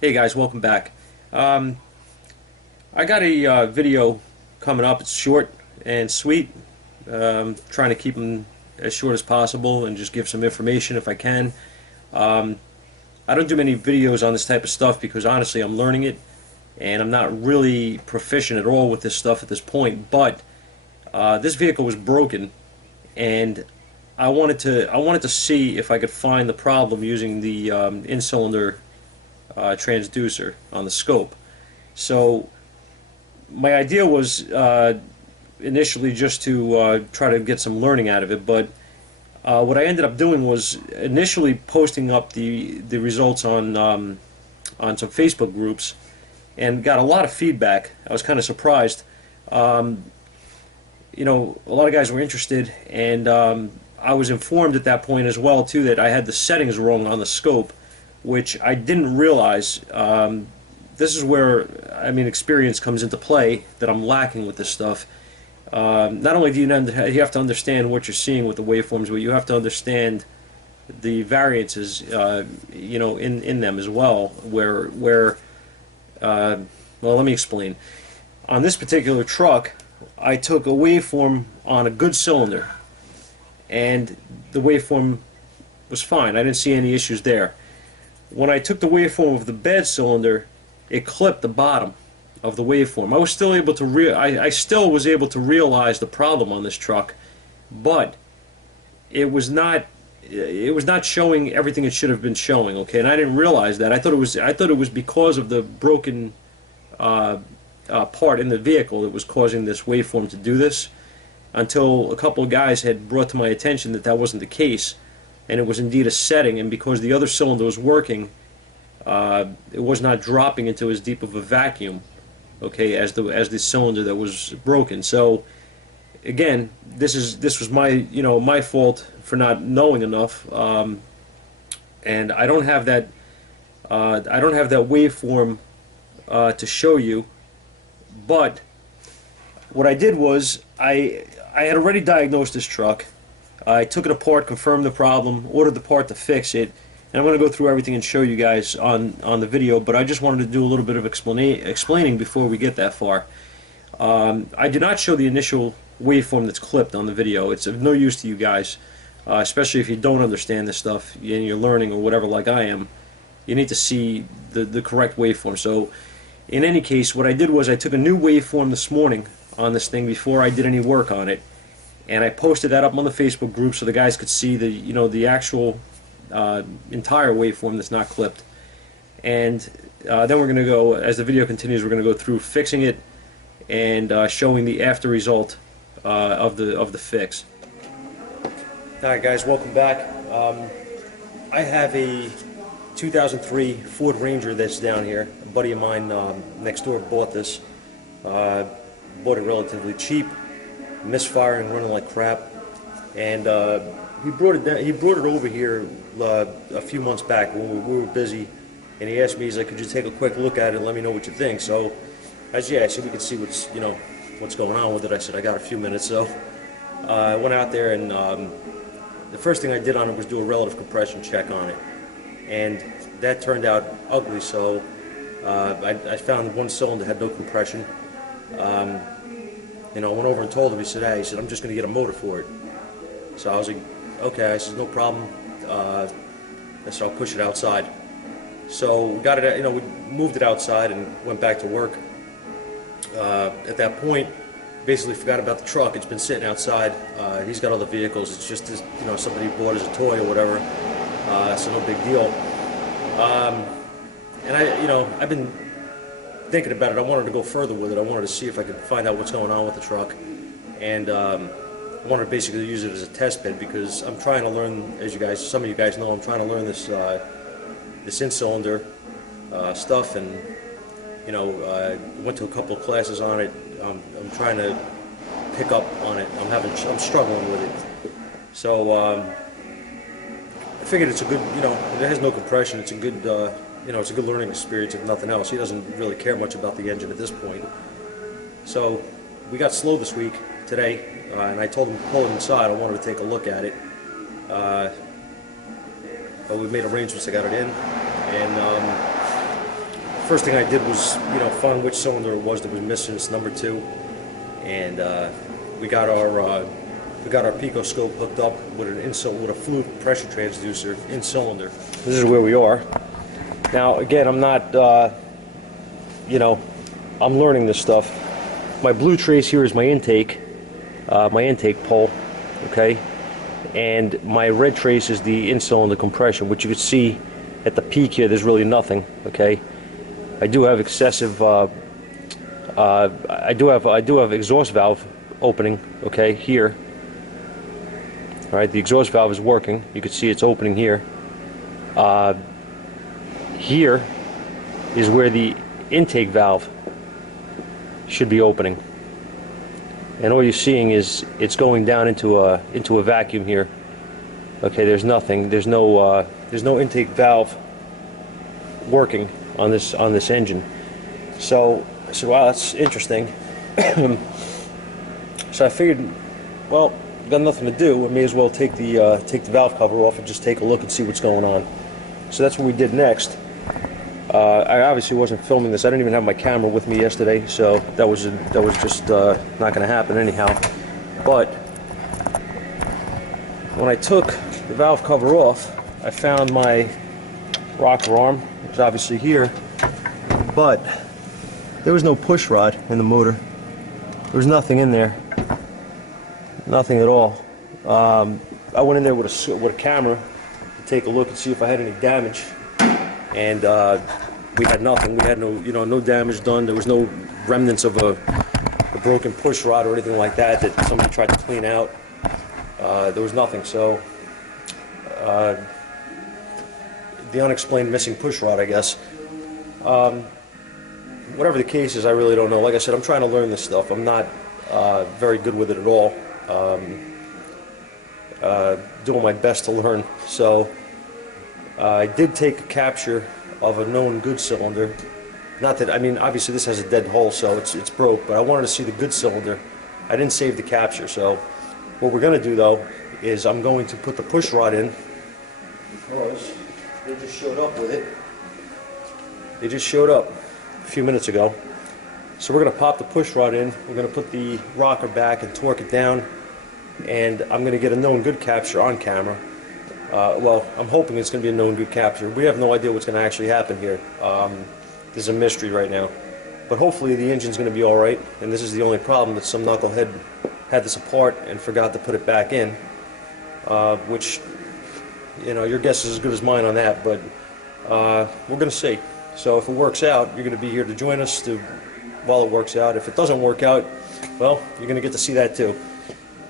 Hey guys, welcome back. I got a video coming up. It's short and sweet. Trying to keep them as short as possible and just give some information if I can. Um, I don't do many videos on this type of stuff because honestly I'm learning it and I'm not really proficient at all with this stuff at this point. But this vehicle was broken and I wanted to see if I could find the problem using the in-cylinder transducer on the scope. So my idea was initially just to try to get some learning out of it, but what I ended up doing was initially posting up the results on some Facebook groups and got a lot of feedback. I was kind of surprised. You know, a lot of guys were interested, and I was informed at that point as well too that I had the settings wrong on the scope, which I didn't realize. This is where, I mean, experience comes into play that I'm lacking with this stuff. Not only do you have to understand what you're seeing with the waveforms, but you have to understand the variances, you know, in them as well. Well, let me explain. On this particular truck, I took a waveform on a good cylinder, and the waveform was fine. I didn't see any issues there. When I took the waveform of the bad cylinder, it clipped the bottom of the waveform. I was still able to I still was able to realize the problem on this truck, but it was not showing everything it should have been showing. Okay, and I didn't realize that. I thought it was because of the broken part in the vehicle that was causing this waveform to do this, until a couple of guys had brought to my attention that that wasn't the case, and it was indeed a setting, and because the other cylinder was working, it was not dropping into as deep of a vacuum, okay, as the cylinder that was broken. So again, this was my fault for not knowing enough, and I don't have that waveform to show you. But what I did was I had already diagnosed this truck. I took it apart, confirmed the problem, ordered the part to fix it, and I'm going to go through everything and show you guys on the video, but I just wanted to do a little bit of explaining before we get that far. I did not show the initial waveform that's clipped on the video. It's of no use to you guys, especially if you don't understand this stuff and you're learning or whatever like I am. You need to see the correct waveform. So in any case, what I did was I took a new waveform this morning on this thing before I did any work on it, and I posted that up on the Facebook group so the guys could see the actual entire waveform that's not clipped. And then we're going to go, as the video continues, we're going to go through fixing it and showing the after result of the fix. Alright guys, welcome back. I have a 2003 Ford Ranger that's down here. A buddy of mine next door bought this. Bought it relatively cheap, misfire and running like crap, and he brought it over here a few months back when we were busy, and he asked me, he's like, could you take a quick look at it and let me know what you think? So I said, yeah, I said we could see what's going on with it. I said I got a few minutes. So I went out there, and the first thing I did on it was do a relative compression check on it, and that turned out ugly. So I found one cylinder had no compression. You know, I went over and told him. He said, hey, he said, I'm just going to get a motor for it. So I was like, okay. I said, no problem. I said, I'll push it outside. So we got it, we moved it outside and went back to work. At that point, basically forgot about the truck. It's been sitting outside. He's got other vehicles. It's just this, somebody bought as a toy or whatever. So no big deal. And I've been thinking about it. I wanted to go further with it. I wanted to see if I could find out what's going on with the truck, and I wanted to basically use it as a test bed because I'm trying to learn, as some of you guys know, I'm trying to learn this this in-cylinder stuff, and went to a couple of classes on it. I'm trying to pick up on it. I'm struggling with it. So I figured it's a good, it has no compression. It's a good. It's a good learning experience if nothing else. He doesn't really care much about the engine at this point. So we got slow this week, today, and I told him to pull it inside. I wanted to take a look at it. But we made arrangements to get it in, and first thing I did was, find which cylinder it was that was missing. It's number 2, and we got our pico scope hooked up with with a fluid pressure transducer in cylinder. This is where we are now. Again, I'm not, I'm learning this stuff. My blue trace here is my intake pole, okay, and my red trace is the in-cylinder compression, which you can see at the peak here. There's really nothing, okay. I do have excessive. I do have exhaust valve opening, okay, here. All right, the exhaust valve is working. You can see it's opening here. Here is where the intake valve should be opening, and all you're seeing is it's going down into a vacuum here. Okay, there's nothing. There's no intake valve working on this engine. So I said, wow, that's interesting. So I figured, well, got nothing to do, I may as well take the valve cover off and just take a look and see what's going on. So that's what we did next. I obviously wasn't filming this. I didn't even have my camera with me yesterday, so that was just not going to happen anyhow. But when I took the valve cover off, I found my rocker arm, which is obviously here, but there was no push rod in the motor. There was nothing in there, nothing at all. I went in there with a camera to take a look and see if I had any damage, and we had nothing. We had no damage done. There was no remnants of a broken push rod or anything like that somebody tried to clean out. There was nothing. So the unexplained missing push rod, I guess. Whatever the case is, I really don't know. Like I said, I'm trying to learn this stuff. I'm not very good with it at all. Doing my best to learn. So I did take a capture of a known good cylinder. Not that, I mean, obviously this has a dead hole, so it's broke, but I wanted to see the good cylinder. I didn't save the capture, so what we're going to do, though, is I'm going to put the push rod in, because they just showed up with it. They just showed up a few minutes ago. So we're going to pop the push rod in, we're going to put the rocker back and torque it down, and I'm going to get a known good capture on camera. Well, I'm hoping it's going to be a known good capture. We have no idea what's going to actually happen here. There's a mystery right now. But hopefully the engine's going to be alright, and this is the only problem, that some knucklehead had this apart and forgot to put it back in. Which, your guess is as good as mine on that, but we're going to see. So if it works out, you're going to be here to join us while it works out. If it doesn't work out, well, you're going to get to see that too.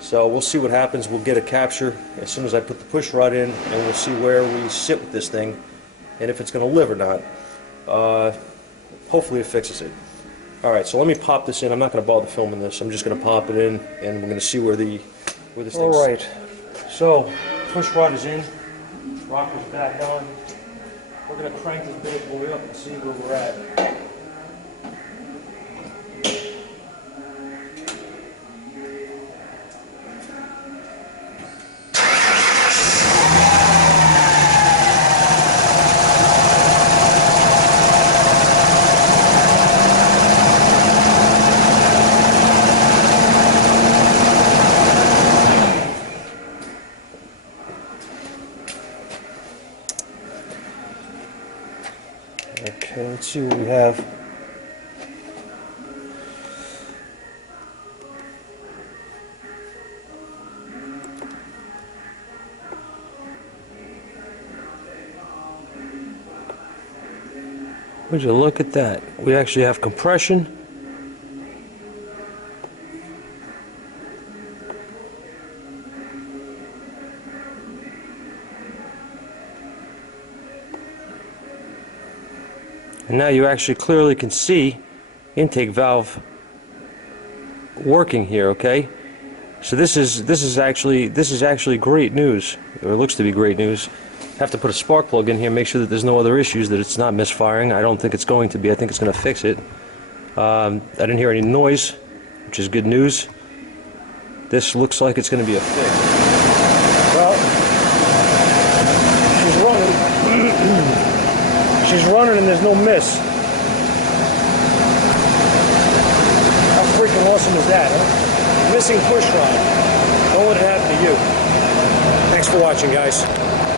So we'll see what happens. We'll get a capture as soon as I put the push rod in, and we'll see where we sit with this thing and if it's going to live or not. Hopefully it fixes it. Alright, so let me pop this in. I'm not going to bother filming this. I'm just going to pop it in, and we're going to see where this thing's... Alright, so push rod is in, rocker's back on. We're going to crank this bad boy up and see where we're at. Okay, let's see what we have. Would you look at that? We actually have compression. And now you actually clearly can see intake valve working here, okay? So this is actually great news, or it looks to be great news. Have to put a spark plug in here, make sure that there's no other issues, that it's not misfiring. I don't think it's going to be. I think it's going to fix it. I didn't hear any noise, which is good news. This looks like it's going to be a fix. Well, she's running. She's running and there's no miss. awesome is that, huh? Missing push rod. Don't let it happen to you. Thanks for watching, guys.